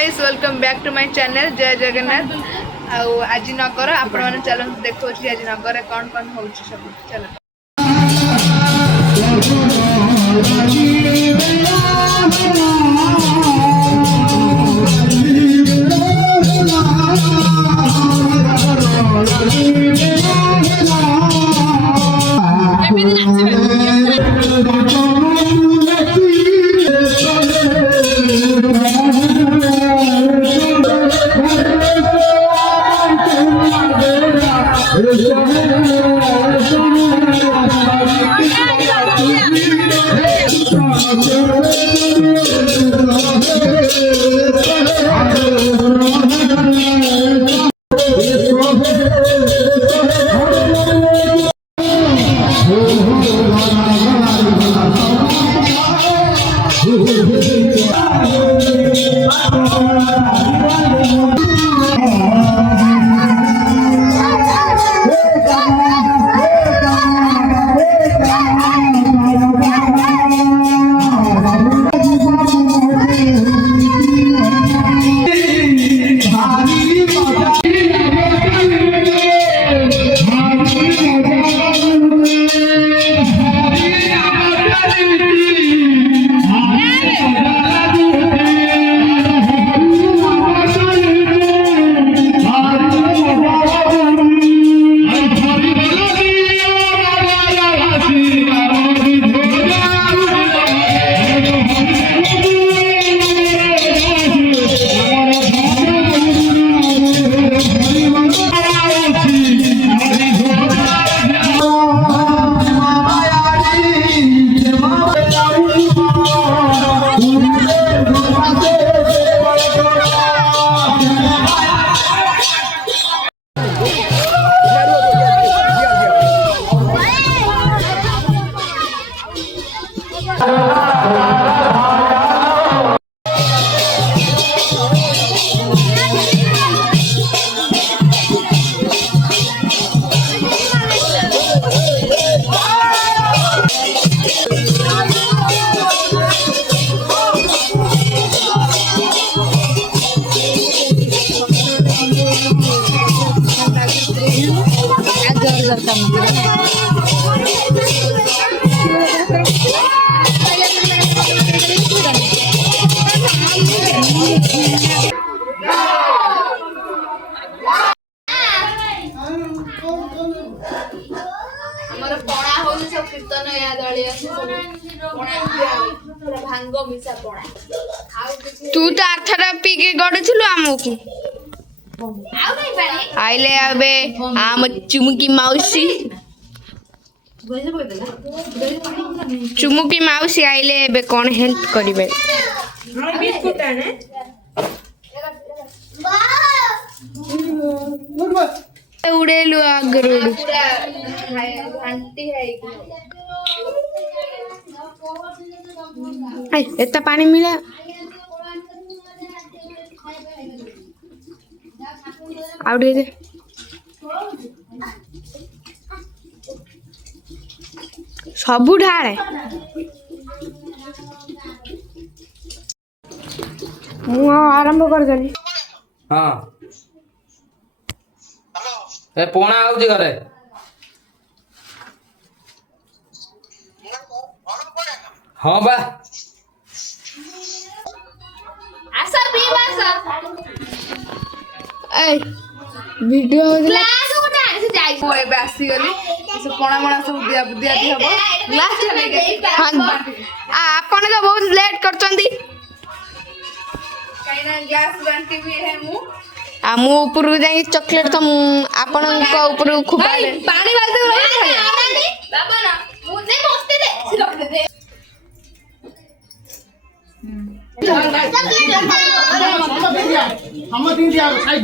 Guys welcome back to my channel जय जगन्नाथ। आज नगर आपण मैंने चलते देखो आज नगर कौन कौन हो सब चल तू तो अर्थरा पी के गड़ुलु आमको आइले आबे आम चुमुकी मौसी चुमुकी मौसी आइले एबे कौन हेल्प करिवे उड़ेलु आगरुड़ एता पानी मिला आउटे दे सबू ढाले मु आरंभ कर देनी। हां ए पोणा आउजी घरे हां बा आसा भी बासा ए वीडियो ग्लास उठा से जाई ओ एबे आसी गली से पोणा मोणा सब दिया दिया हबो ग्लास चले गई हां आपण तो बहुत लेट करचंदी काइना ग्लास बांटी भी है मु आ मु ऊपर जाई चॉकलेट तो आपण को ऊपर खुबाले पानी बालते बाबा ना मु ने मस्ती दे रख दे हम दिन दिया साइड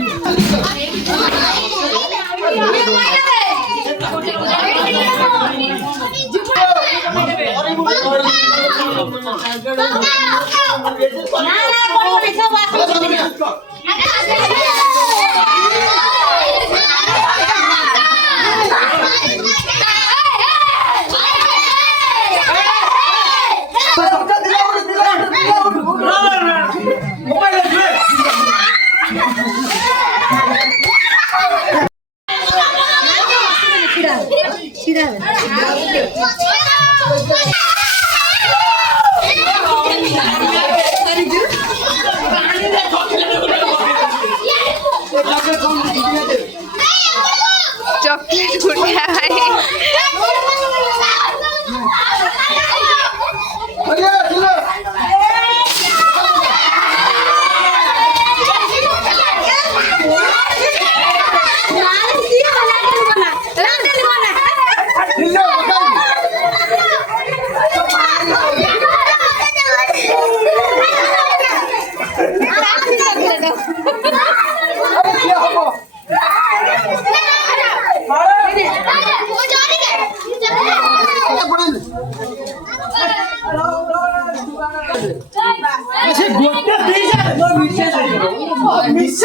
मोबाइल चॉकलेट गुड़िया भाई Miss